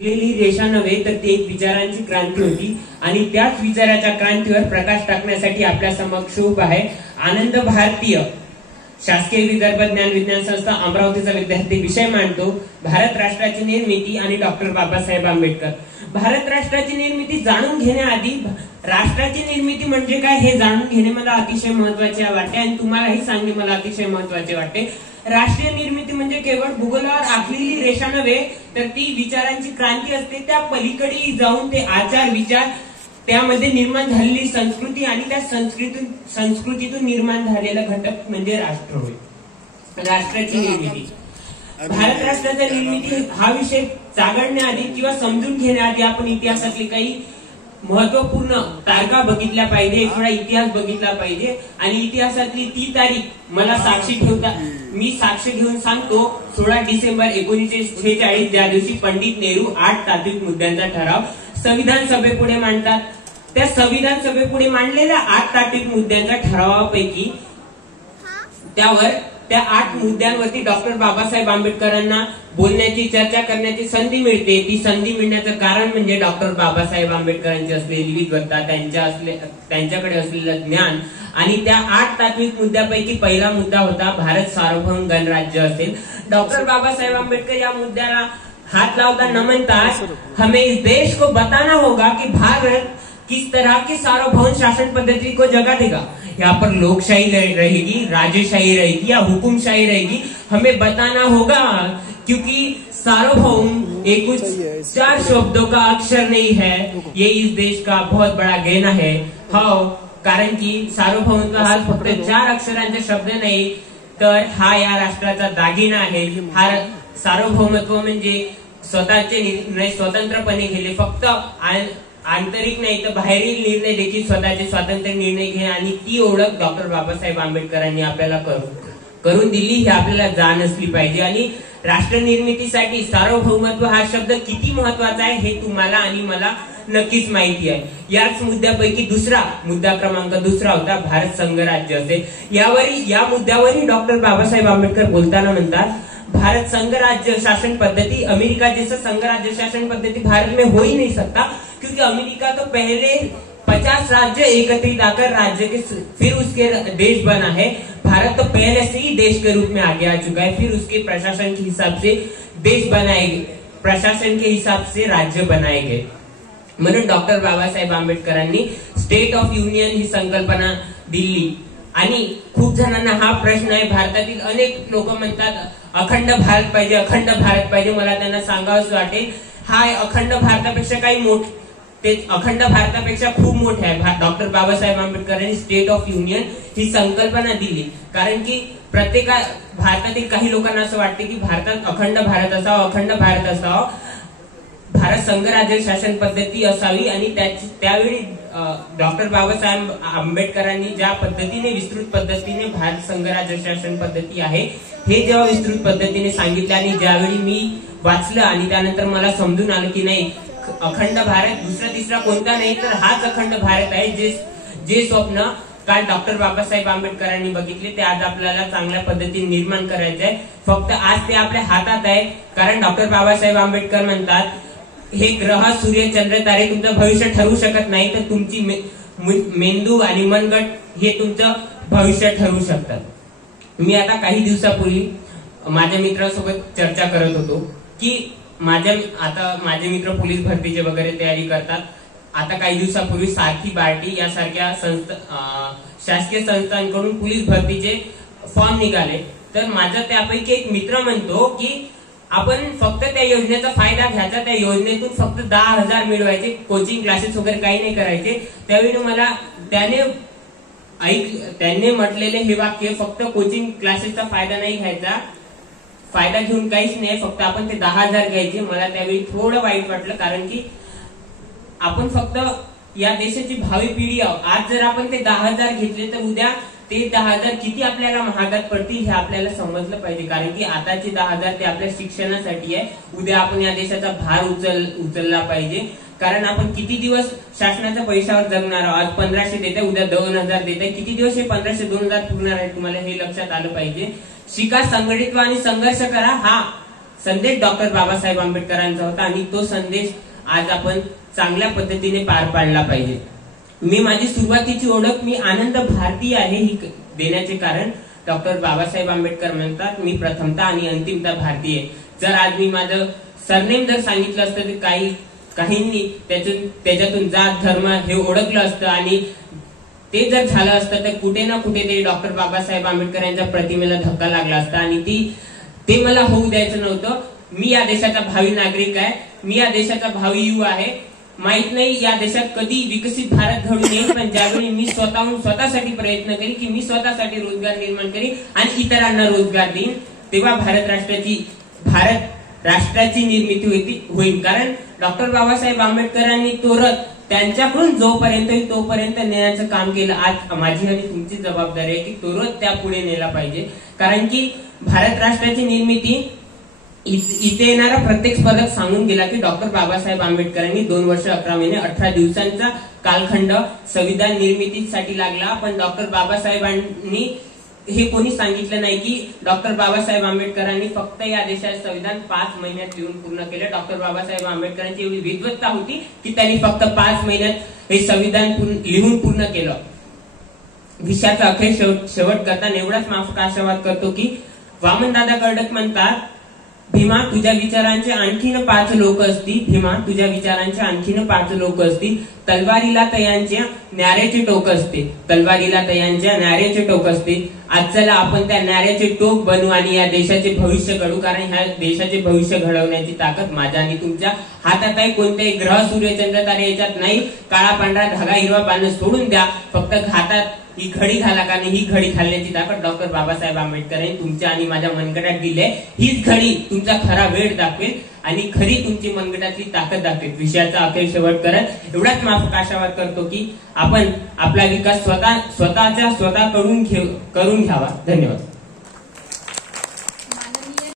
रेषा नव्हे तर ती एक विचारांची क्रांती होती आणि त्याच विचाराच्या क्रांतीवर प्रकाश टाकण्यासाठी आपल्या समक्ष उभा आहे आनंद भारतीय शासकीय विदर्भ ज्ञान विज्ञान संस्था अमरावतीचा विद्यार्थी विषय मांडतो भारत राष्ट्राची निर्मिती आणि डॉक्टर बाबासाहेब आंबेडकर। भारत राष्ट्राची निर्मिती जाणून घेण्याआधी राष्ट्राची निर्मिती म्हणजे काय हे जाणून घेणे मला अतिशय महत्त्वाचे वाटते आणि तुम्हालाही सांगणे मला अतिशय महत्त्वाचे वाटते। राष्ट्रीय निर्मिती म्हणजे केवळ भूगोलावर आखलेली रेषा नव्हे तर ती विचारांची क्रांती असते। त्या पलीकडे जाऊन ते आचार विचार त्यामध्ये निर्माण झालेली संस्कृती आणि त्या संस्कृतीतून निर्माण झालेला घटक म्हणजे राष्ट्र होय। राष्ट्राची निर्मिती भारत राष्ट्राच्या निर्मिती हा विषय चागडण्याआधी किंवा समजून घेण्याआधी आपण इतिहासातली काही महत्वपूर्ण तारखा बघितल्या पाहिजे, थोडा इतिहास बघितला पाहिजे आणि इतिहासातली ती तारीख मला साक्षी ठेवता मी साक्ष घेऊन सांगतो 16 डिसेंबर 1946 ज्या दिवशी पंडित नेहरू 8 तात्विक मुद्द्यांचा ठराव संविधान सभेपुढे मांडतात। त्या संविधान सभेपुढे मांडलेल्या 8 तात्विक मुद्द्यांच्या ठरावापैकी त्या 8 मुद्द्यांवरती डॉक्टर बाबासाहेब आंबेडकरांना बोलण्याची चर्चा करण्याची संधी मिळते। ती संधी मिळण्याचं कारण म्हणजे डॉक्टर बाबासाहेब आंबेडकरांची असलेली विद्वत्ता, त्यांच्याकडे असलेलं ज्ञान आणि त्या 8 तात्विक मुद्द्यापैकी पहिला मुद्दा होता भारत सार्वभौम गणराज्य असेल। डॉक्टर बाबासाहेब आंबेडकर या मुद्द्याला हाथ लावता न म्हणतात हमें इस देश को बताना होगा कि भारत किस तरह की सार्वभौम शासन पद्धति को जगह देगा। यहाँ पर लोकशाही रहेगी, राजशाही रहेगी या हुकुमशाही रहेगी, हमें बताना होगा क्योंकि सार्वभौम एक कुछ 4 शब्दों का अक्षर नहीं है, ये इस देश का बहुत बड़ा गहना है। हो, कारण की सार्वभौमत्व हा फक्त 4 अक्षरांचा शब्द नाही तर हा या राष्ट्राचा दागिना आहे। हा सार्वभौमत्व म्हणजे स्वतःचे निर्णय स्वतंत्रपणे घेणे, फक्त आंतरिक नाही तर बाहेरील निर्णय देखील स्वतःचे स्वातंत्र्य निर्णय घेणे आणि ती ओळख डॉक्टर बाबासाहेब आंबेडकरांनी आपल्याला करून दिली ही आपल्याला जाण असली पाहिजे। आणि राष्ट्र निर्मितीसाठी सार्वभौमत्व हा शब्द किती महत्वाचा आहे हे तुम्हाला आणि मला नक्कीच माहिती आहे। याच मुद्द्यापैकी मुद्दा क्रमांक 2 होता भारत संघराज्य असेल। या मुद्द्यावरही डॉक्टर बाबासाहेब आंबेडकर बोलताना म्हणतात भारत संघ राज्य शासन पद्धति अमेरिका जैसा संघ राज्य शासन पद्धति भारत में हो ही नहीं सकता क्योंकि अमेरिका तो पहले 50 राज्य एकत्रित आकर राज्य के फिर उसके देश बना है। भारत तो पहले से ही देश के रूप में आगे आ चुका है, फिर उसके प्रशासन के हिसाब से देश बनाए गए, प्रशासन के हिसाब से राज्य बनाए गए। म्हणून डॉक्टर बाबासाहेब आंबेडकरांनी स्टेट ऑफ युनियन ही संकल्पना दिली आणि खूप जणांना हा प्रश्न आहे। भारतातील अनेक लोक म्हणतात अखंड भारत पाहिजे, अखंड भारत पाहिजे। मला त्यांना सांगावंच वाटेल हा अखंड भारतापेक्षा काही मोठे, ते अखंड भारतापेक्षा खूप मोठे आहे। डॉक्टर बाबासाहेब आंबेडकरांनी स्टेट ऑफ युनियन ही संकल्पना दिली कारण की भारतातील काही लोकांना असं वाटते की भारतात अखंड भारत असावा, भारत संघ राज्य शासन पद्धती असावी आणि त्यावेळी डॉक्टर बाबासाहेब आंबेडकरांनी ज्या पद्धतीने विस्तृत पद्धतीने भारत संघ राज्य शासन पद्धती आहे हे जेव्हा विस्तृत पद्धतीने सांगितले आणि ज्यावेळी मी वाचलं आणि त्यानंतर मला समजून आलं की नाही अखंड भारत दुसरा तिसरा कोणता नाही तर हाच अखंड भारत आहे जे स्वप्न काल डॉक्टर बाबासाहेब आंबेडकरांनी बघितले ते आज आपल्याला चांगल्या पद्धतीने निर्माण करायचे आहे। फक्त आज ते आपल्या हातात आहे कारण डॉक्टर बाबासाहेब आंबेडकर म्हणतात हे ग्रह सूर्य चंद्र तारे तुमचं भविष्य ठरवू शकत नाही तर तुमची मेंदू आणि मनगट हे तुमचं भविष्य ठरवू शकतात। मी आता काही दिवसापूर्वी माझ्या मित्रांसोबत चर्चा करत होतो की माझे मित्र पोलीस भरतीची वगैरे तयारी करतात। आता काही दिवसापूर्वी सारथी बार्टी यासारख्या शासकीय संस्थांकडून पोलीस भरतीचे फॉर्म निघाले तर माझा त्यापैकी एक मित्र म्हणतो की आपण फक्त त्या योजनेचा फायदा घ्यायचा, त्या योजनेतून फक्त 10,000 मिळवायचे, कोचिंग क्लासेस वगैरे काही नाही करायचे। त्यावेळी मला त्याने म्हटलेले हे वाक्य फक्त कोचिंग क्लासेसचा फायदा नाही घ्यायचा, फायदा घेऊन काहीच नाही, फक्त आपण ते 10,000 घ्यायचे। मला त्यावेळी थोडं वाईट वाटलं कारण की आपण फक्त या देशाची भावी पिढी आहोत। आज जर आपण ते 10,000 घेतले तर उद्या ते 10,000 किती आपल्याला महागात पडतील हे आपल्याला समजलं पाहिजे कारण की आताचे 10,000 ते आपल्या शिक्षणासाठी आहे, उद्या आपण या देशाचा भार उचलला पाहिजे कारण आपण किती दिवस शासनाच्या पैशावर जगणार आहोत। आज 1500 देते, उद्या 2,000 देते, किती दिवस हे 1500 2,000 पुरणार आहे तुम्हाला हे लक्षात आलं पाहिजे। शिका, संघटित व्हा आणि संघर्ष करा हा संदेश डॉक्टर बाबासाहेब आंबेडकरांचा होता आणि तो संदेश आज आपण चांगल्या पद्धतीने पार पाडला पाहिजे. मी माझी सुरुवातीची ओळख मी आनंद भारतीय आहे ही देण्याचे कारण डॉक्टर बाबासाहेब आंबेडकर म्हणतात मी प्रथमता आणि अंतिमता भारतीय. जर आज मी माझं सरनेम जर सांगितलं असतं तर काहींनी त्याच्यातून जात धर्म हे ओळखलं असतं आणि ते जर झालं असतं तर कुठे ना कुठे ते डॉक्टर बाबासाहेब आंबेडकर यांच्या प्रतिमेला धक्का लागला असता आणि ते मला होऊ द्यायचं नव्हतं. मी या देशाचा भावी नागरिक आहे, मी या देशाचा भावी युवा आहे. माहित नाही या देशात कधी विकसित भारत घडून येईल, पण ज्यावेळी मी स्वतःसाठी प्रयत्न करीन की मी स्वतःसाठी रोजगार निर्माण करीन आणि इतरांना रोजगार देईन, तेव्हा भारत राष्ट्राची निर्मिती होईल. कारण डॉक्टर बाबासाहेब आंबेडकरांनी तो रथ त्यांच्याकडून जोपर्यंत होईल तोपर्यंत नेण्याचं काम केलं. आज माझी आणि तुमची जबाबदारी आहे की तो रथ त्या पुढे नेला पाहिजे. कारण की भारत राष्ट्राची निर्मिती इथे येणारा प्रत्येक स्पर्धक सांगून गेला की डॉक्टर बाबासाहेब आंबेडकरांनी 2 वर्ष 11 महिने 18 दिवसांचा कालखंड संविधान निर्मितीसाठी लागला. पण डॉक्टर बाबासाहेबांनी हे कोणी सांगितलं नाही की डॉक्टर बाबासाहेब आंबेडकरांनी फक्त या देशात संविधान 5 महिन्यात लिहून पूर्ण केलं. डॉक्टर बाबासाहेब आंबेडकरांची एवढी विद्वत्ता होती की त्यांनी फक्त 5 महिन्यात हे संविधान लिहून पूर्ण केलं. विषयाचा अखेर शेवट करताना एवढाच माफ आशावाद करतो की वामनदादा कर्डक म्हणतात, भीमा तुझ्या विचारांचे आणखीन 5 लोक असतील, भीमा तुझ्या विचारांचे आणखीन 5 लोक असतील, तलवारीला तयांच्या न्याऱ्याचे टोक असते, तलवारीला तयांच्या न्याऱ्याचे टोक असते. आज चला आपण त्या न्याऱ्याचे टोक बनू आणि या देशाचे भविष्य घडू. कारण ह्या देशाचे भविष्य घडवण्याची ताकद माझ्या आणि तुमच्या हातात आहे. कोणत्याही ग्रह सूर्य चंद्र तारे याच्यात नाही. काळा पांढरा धागा हिरवा पानं सोडून द्या, फक्त घातात ही घडी घाला. कारण ही घडी घालण्याची ताकद डॉक्टर बाबासाहेब आंबेडकरांनी तुमच्या आणि माझ्या मनगटात दिली आहे. हीच घडी तुमचा खरा वेळ दाखवेल आणि खरी तुमची मनगटातली ताकद दाखवेल. विषयाचा अखेर शेवट करत एवढाच माफ आशावाद करतो की आपण आपला विकास स्वतः करून घ्यावा. धन्यवाद.